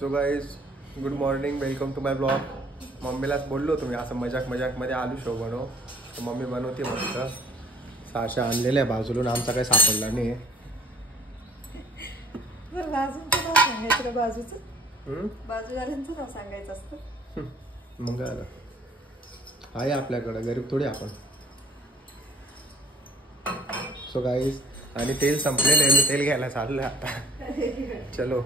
So guys good morning, welcome to my blog. मम्मीलाच बोललो तुम्ही असं मजाकमध्ये आलू शो बनव, तर मम्मी बनवते मस्त. सहाशे आणलेल्या बाजूला आमचा काही सापडला नाही. बाजूवाल्यांचं नाव सांगायचं असतं. मग आहे आपल्याकडं, गरीब थोडी आपण. सो गाईज आणि तेल संपलेलं आहे, मी तेल घ्यायला चाललोय आता. चलो.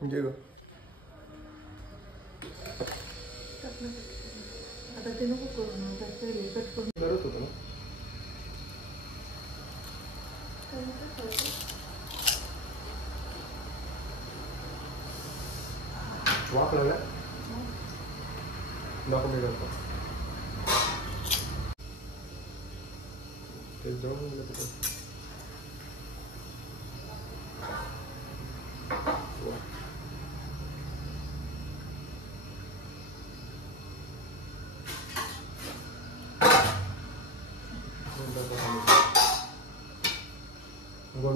म्हणजे आता ते नको करून करत होतो ना. वाफ लागला नको, मी करतो. ते जवळ गेलं तिथं.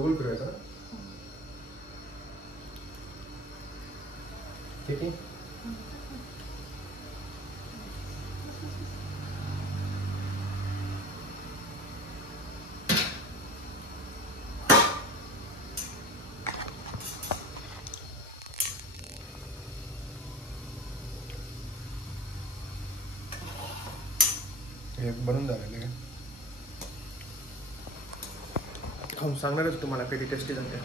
गोल फिरायचा ठीक आहे. हे बनून झालेलं आहे. खाऊन सांगणारच तुम्हाला कधी टेस्टी झाले.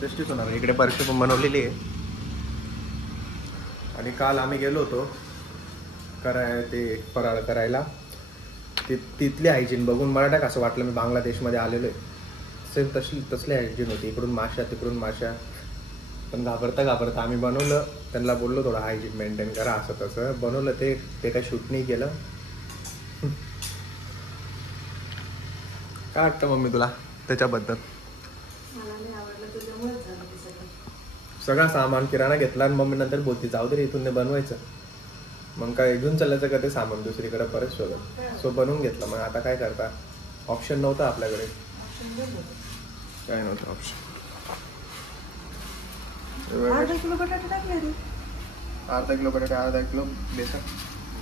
टेस्टीच होणार. इकडे बर्फी पण बनवलेली आहे. आणि काल आम्ही गेलो होतो ते फराळ करायला. तिथली हायजीन बघून मला नाही असं वाटलं मी बांगलादेशमध्ये आलेलो आहे. सेम तसली हायजीन होती. इकडून माश्या तिकडून माश्या. पण घाबरता आम्ही बनवलं. त्यांना बोललो थोडं हायजीन मेंटेन करा असं तसं. बनवलं ते काय शूट नाही केलं. काय वाटतं मम्मी तुला त्याच्याबद्दल? सगळा सामान किराणा घेतला आणि मम्मी नंतर बोलती जाऊ दे इथून नाही बनवायचं. मग काय घेऊन चालायचं का ते सामान दुसरीकडे परत शोधत. सो बनवून घेतलं. मग आता काय करता, ऑप्शन नव्हतं आपल्याकडे. काय नव्हतं ऑप्शन. अर्धा किलो बटाटे टाकले रे. अर्धा किलो बटाटे, अर्धा किलो बेसन.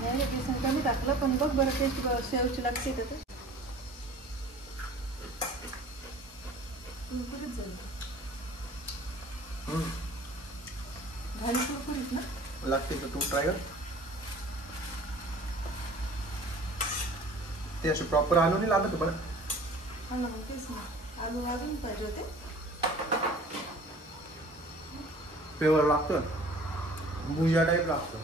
बेसन कमी टाकलं पण बघ बरं टेस्ट शेवची लागते तर. लागते तर तू ट्राय कर. ते असे प्रॉपर आलू नाही लागत बरं. आलू अजून पाहिजे होते. पेवर लागतं, भुजिया टाईप लागतं.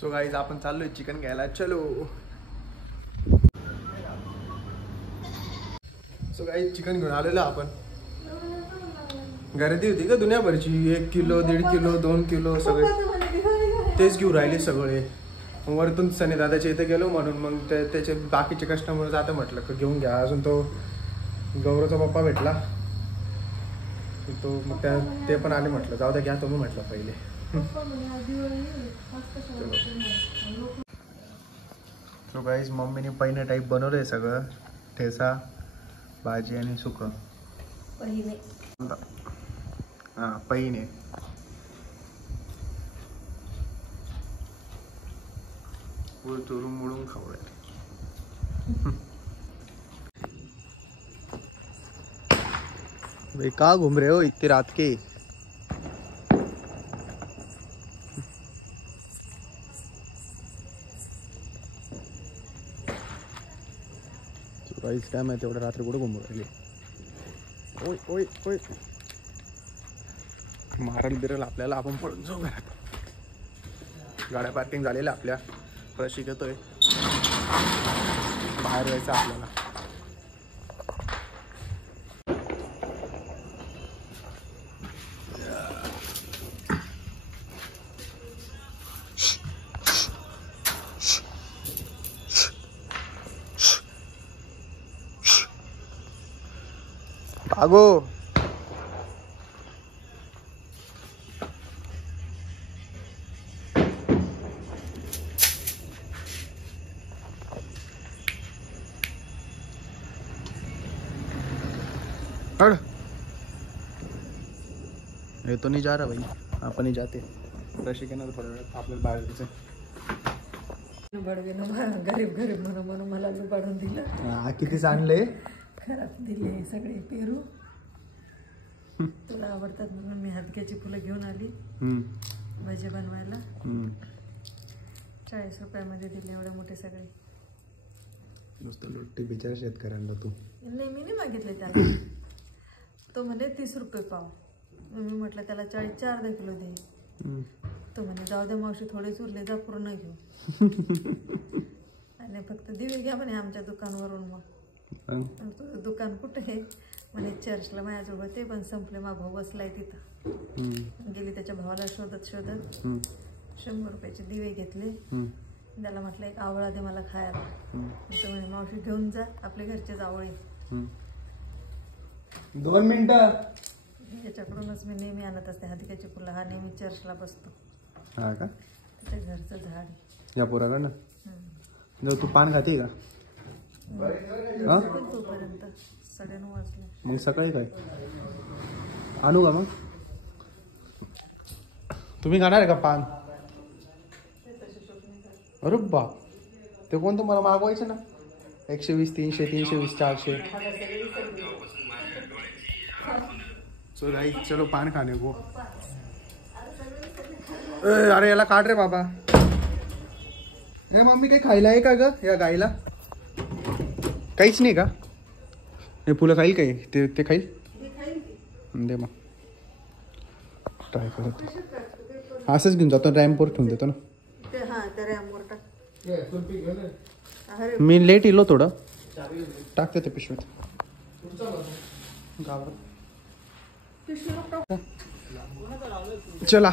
सो गाईज आपण चाललोय चिकन घ्यायला. चलो. सो गाईज चिकन घेऊन आलेलो आपण. गर्दी होती का दुनियाभरची. 1 किलो 1.5 किलो 2 किलो सगळे तेच घेऊन राहिले सगळे. वरतून सनी दादाच्या इथे गेलो म्हणून मग त्याचे बाकीचे कस्टमर जातं म्हटलं का घेऊन घ्या. अजून तो गौरवचा पप्पा भेटला तो, मग ते पण आले. म्हटलं जाऊ द्या घ्या तुम्ही म्हटलं पहिले. सो गाईज मम्मीने पहिने टाईप बनवलंय सगळं. ठेसा, भाजी आणि सुकं. हा पहिने. चोरून मोडून खाऊ. भाई कहाँ घूम रहे हो इतनी रात के? इस टाइम आहे तेवढं रात्री कुठे घुमू राहिले. ओय ओय ओय मारल बिरल आपल्याला. आपण पळून जाऊ घरात. गाड्या पार्किंग झालेल्या आपल्या. प्रशिक येतोय बाहेर जायचं आपल्याला. भागो. हट, ये तो नहीं जा रहा भाई, आपण ही जाते प्रशिक्षणात थोड्या वेळात आपल्याला बाहेर जायचं. गरीब गरीब म्हणून म्हणून मला लुबाडून दिलं. कितीच आणले, खराब दिले सगळे पेरू. तुला आवडतात म्हणून मी हातक्याची फुलं घेऊन आली भजे बनवायला. 40 रुपयामध्ये दिले एवढे मोठे सगळे. नुसतं लुट्टी बिचार शेतकऱ्यांना तू. नाही मी नाही मागितले त्याला. तो म्हणे 30 रुपये पाव. मी म्हटलं त्याला 40 अर्धा किलो दे. तो म्हणे जाऊ दे मावशी थोडेच उरले, जा पूर्ण घेऊ. आणि फक्त दिवे घ्या म्हणे आमच्या दुकानवरून. मग तुझं दुकान कुठे आहे म्हणे, चर्चला माझ्याजवळ होते पण संपले. माझा भाऊ बसलाय तिथं. गेली त्याच्या भावाला शोधत शोधत 100 रुपयाचे दिवे घेतले. त्याला म्हटलं एक आवळा दे मला खायला. तो म्हणे मावशी घेऊन जा, आपल्या घरचेच आवळे. 2 मिनिटं. याच्याकडूनच मी नेहमी आणत असते हातिकाची फुलं. हा नेहमी चर्चला बसतो. हा का, त्याच्या घरचं झाड आहे. या पोराकडनं. जर तू पान खाते का? तोपर्यंत 9:30 वाजले. मग सकाळी काय आणू का मग? तुम्ही खाणार आहे का पान? अरे बा, ते कोणतं मला मागवायचं ना. 120, 300, 320, 400. सो भाई चलो पान खाने को. अरे याला काढ रे बाबा. ए मम्मी काही खायला आहे का ग या गाईला? काहीच नाही का? हे फुलं खाईल काही? ते खाईल? दे मग ट्राय करतो. असंच घेऊन जातो, रॅम्पवर ठेवून देतो ना. मी लेट येलो थोडं. टाकते ते पिशवीत. चला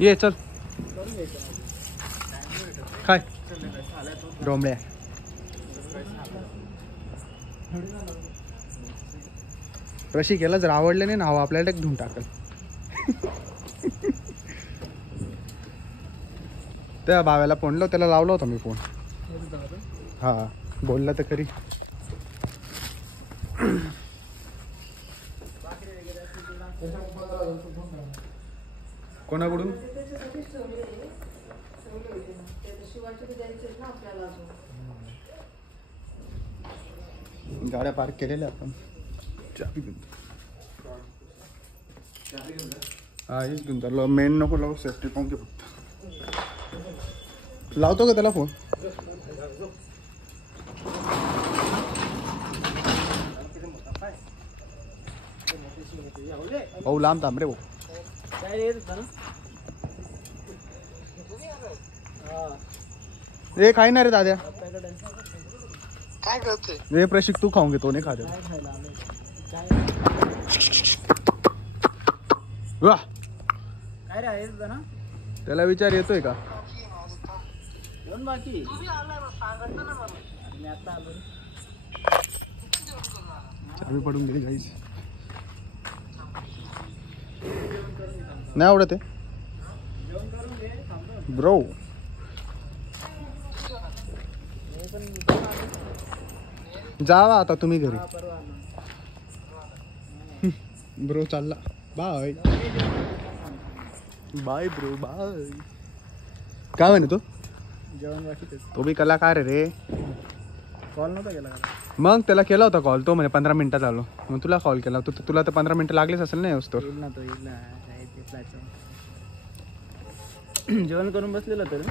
ये चल काय डोंबळ्या. रशी केला जर आवडले नाही ना, हवा आपल्याला घेऊन टाकल. त्या भाव्याला फोन लाव, त्याला लावला होता मी फोन. हा बोलला तर खरी. कोणाकडून? गाड्या पार्क केलेल्या आपण. हा हेच घेऊन चाललो. मेन नको लावू, सेफ्टी पाहून घे फक्त. लावतो का त्याला फोन? भाऊ लांब थांब रे भाऊ. हे खाई ना रे दाद्या. काय करते? हे प्रशिक तू खाऊन घेतो, नाही खात. वाह काय रे आहे ना? त्याला विचार येतोय का? बाकी मी आता आलो. चावी पडून गेली गाईस. नाही आवडत आहे ब्रो. जावा आता तुम्ही घरी. ब्रो चालला. Bye bye bro bye. काय म्हणे तो? जेवण बाकी. तो बी कलाकार आहे रे. कॉल नव्हता केला का? मग त्याला केला होता कॉल. तो म्हणे 15 मिनिटात आलो. मग तुला कॉल केला. तुला तर 15 मिनिटं लागलीच असेल ना येऊस तर. येईल ना तो, येईल ना. जेवण करून बसलेला तर